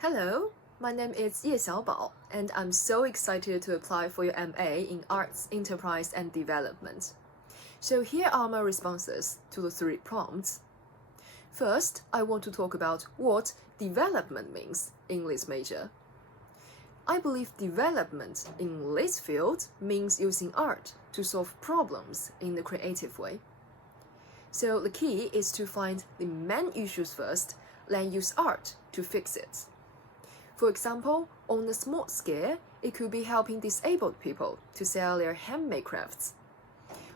Hello, my name is Xiaobao, and I'm so excited to apply for your MA in Arts, Enterprise, and Development. So here are my responses to the three prompts. First, I want to talk about what development means in this major. I believe development in this field means using art to solve problems in a creative way. So the key is to find the main issues first, then use art to fix it. For example, on a small scale, it could be helping disabled people to sell their handmade crafts.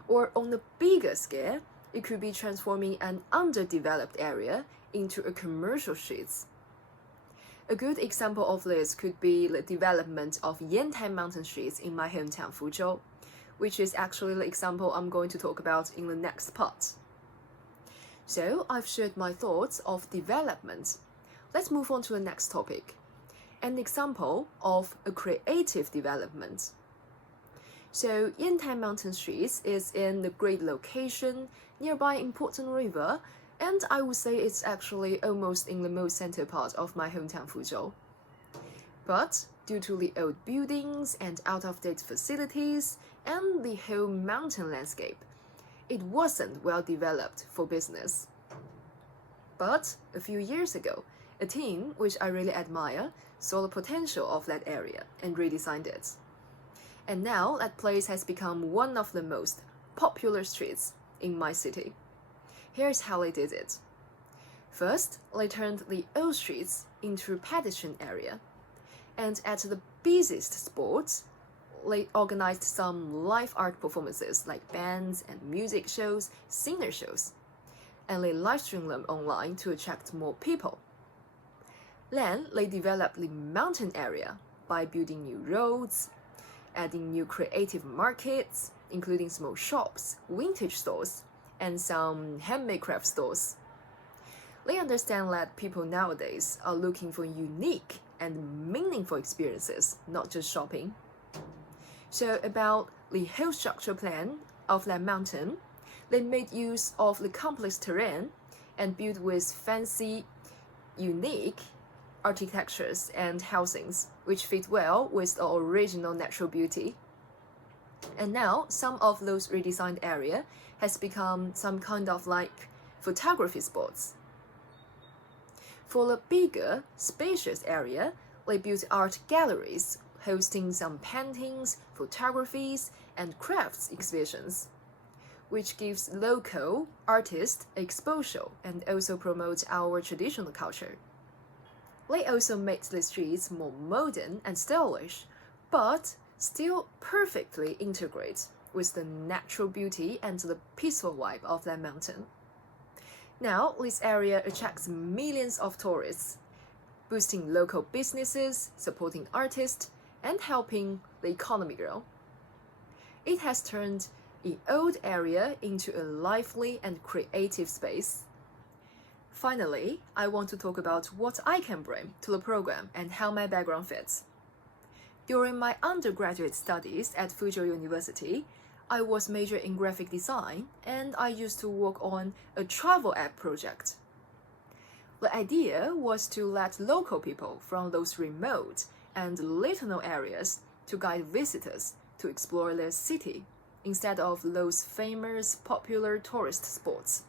Or on a bigger scale, it could be transforming an underdeveloped area into a commercial street. A good example of this could be the development of Yantai mountain streets in my hometown Fuzhou, which is actually the example I'm going to talk about in the next part. So I've shared my thoughts of development. Let's move on to the next topic. An example of a creative development. So Yantai Mountain Streets is in a great location nearby important river, and I would say it's actually almost in the most center part of my hometown Fuzhou. But due to the old buildings and out-of-date facilities and the whole mountain landscape, it wasn't well developed for business. But a few years ago, a team which I really admire saw the potential of that area and redesigned it. And now that place has become one of the most popular streets in my city. Here's how they did it. First, they turned the old streets into a pedestrian area. And at the busiest spots, they organized some live art performances like bands and music shows, singer shows. And they live streamed them online to attract more people. Then they developed the mountain area by building new roads, adding new creative markets, including small shops, vintage stores, and some handmade craft stores. They understand that people nowadays are looking for unique and meaningful experiences, not just shopping. So about the whole structure plan of that mountain, they made use of the complex terrain and built with fancy, unique architectures and housings, which fit well with the original natural beauty. And now, some of those redesigned area has become some kind of like photography spots. For the bigger, spacious area, they built art galleries, hosting some paintings, photographies, and crafts exhibitions, which gives local artists exposure and also promotes our traditional culture. They also made the streets more modern and stylish, but still perfectly integrate with the natural beauty and the peaceful vibe of that mountain. Now, this area attracts millions of tourists, boosting local businesses, supporting artists, and helping the economy grow. It has turned an old area into a lively and creative space. Finally, I want to talk about what I can bring to the program and how my background fits. During my undergraduate studies at Fuzhou University, I was majoring in graphic design and I used to work on a travel app project. The idea was to let local people from those remote and little-known areas to guide visitors to explore their city instead of those famous popular tourist spots.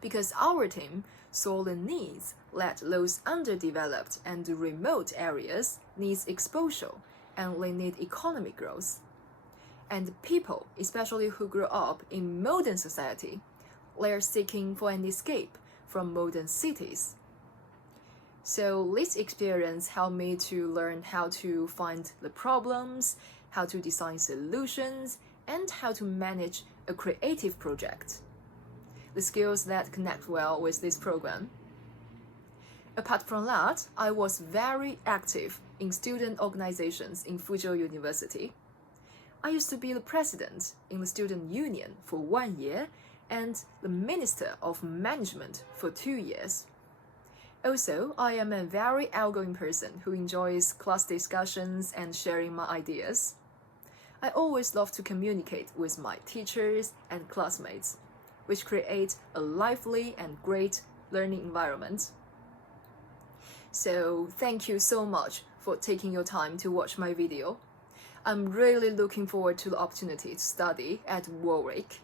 Because our team saw the needs that those underdeveloped and remote areas needs exposure and they need economic growth. And people, especially who grew up in modern society, they are seeking for an escape from modern cities. So this experience helped me to learn how to find the problems, how to design solutions, and how to manage a creative project. The skills that connect well with this program. Apart from that, I was very active in student organizations in Fuzhou University. I used to be the president in the student union for 1 year and the minister of management for 2 years. Also, I am a very outgoing person who enjoys class discussions and sharing my ideas. I always love to communicate with my teachers and classmates, which create a lively and great learning environment. So thank you so much for taking your time to watch my video. I'm really looking forward to the opportunity to study at Warwick.